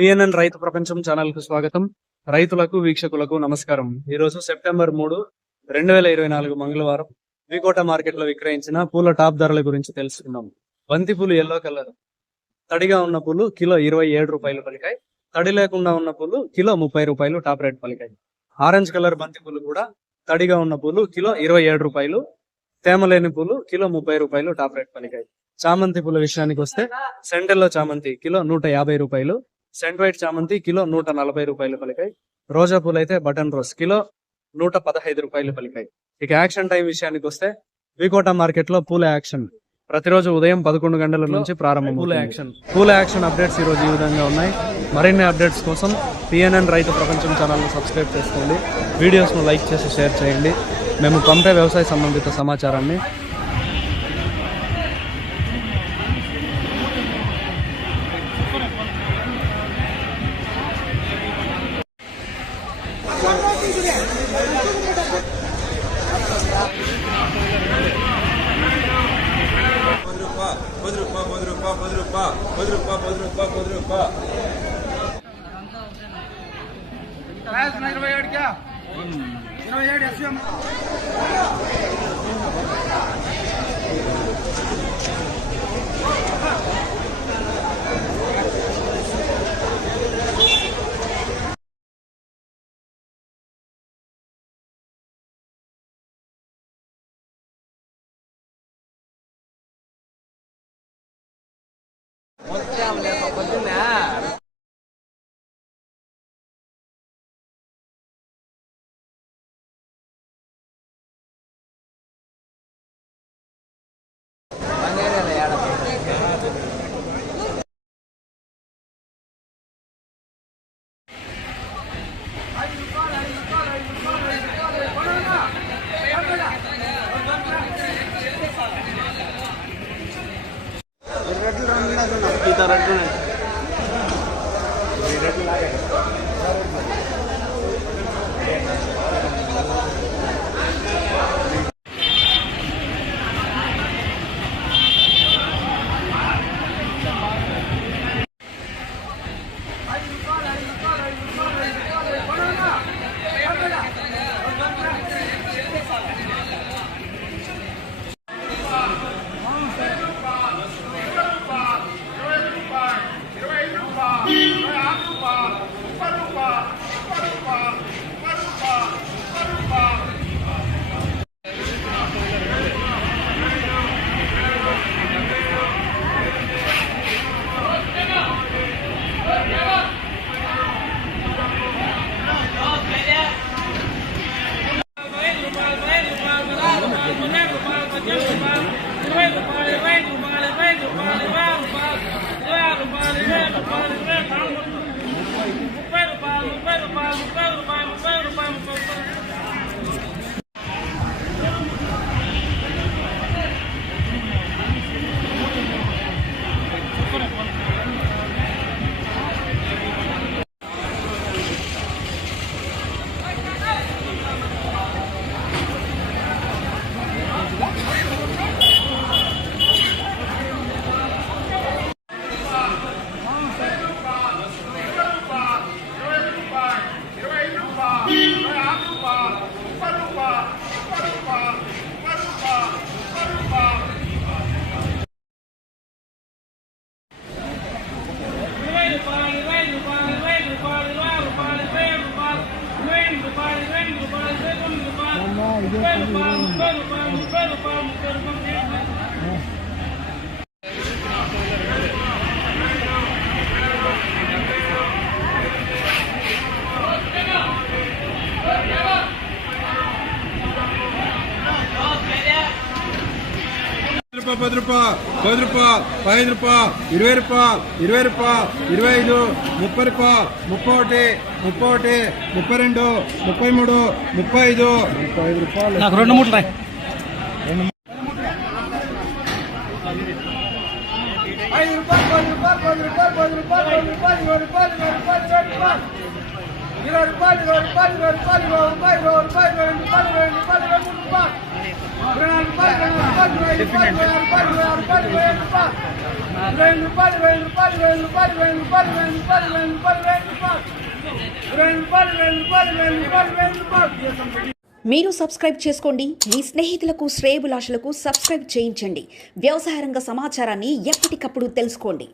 PNN రైతు ప్రపంచం channel కు స్వాగతం. రైతులకు వీక్షకులకు నమస్కారం. ఈ రోజు సెప్టెంబర్ 3, 2024 మంగళవారం వికోట మార్కెట్ లో విక్రయించిన పూల టాప్ ధరల గురించి తెలుసుకుందాం. బంతి పూలు ఎల్లో కలర్ తడిగా ఉన్న పూలు కిలో 27 రూపాయలు పలికాయి. తడి లేకుండా ఉన్న పూలు కిలో 30 రూపాయలు టాప్ రేట్ పలికాయి. ఆరెంజ్ కలర్ బంతి పూలు కూడా తడిగా ఉన్న పూలు కిలో 27 రూపాయలు, తేమ లేని పూలు కిలో 30 రూపాయలు టాప్ రేట్ పలికాయి. చామంతి పూల విషయానికి వస్తే సెంటెల్లో చామంతి కిలో 150 రూపాయలు, సెంట్ వైట్ చామంతి కిలో 140 రూపాయలు పలికాయి. రోజా పూలు అయితే బటన్ రోజ్ కిలో 115 రూపాయలు పలికాయి. ఇక యాక్షన్ టైం విషయానికి వస్తే వికోట మార్కెట్ లో పూల యాక్షన్ ప్రతిరోజు ఉదయం 11 గంటల నుంచి ప్రారంభం. పూల యాక్షన్ అప్డేట్స్ ఈ రోజు ఈ విధంగా ఉన్నాయి. మరిన్ని అప్డేట్స్ కోసం పిఎన్ఎన్ రైతు ప్రపంచం ఛానల్ ను సబ్స్క్రైబ్ చేసుకోండి. వీడియోస్ ను లైక్ చేసి షేర్ చేయండి. మేము పంపే వ్యవసాయ సంబంధిత సమాచారాన్ని ₹10, ₹10, ₹5, ₹20, ₹20, ₹25, ₹30, ₹31, ₹32, ₹33, ₹35. నాకు 2 మూటలు మీరు సబ్స్క్రైబ్ చేసుకోండి. మీ స్నేహితులకు శ్రేయోభిలాషులకు సబ్స్క్రైబ్ చేయించండి. వ్యవసాయ రంగ సమాచారాన్ని ఎప్పటికప్పుడు తెలుసుకోండి.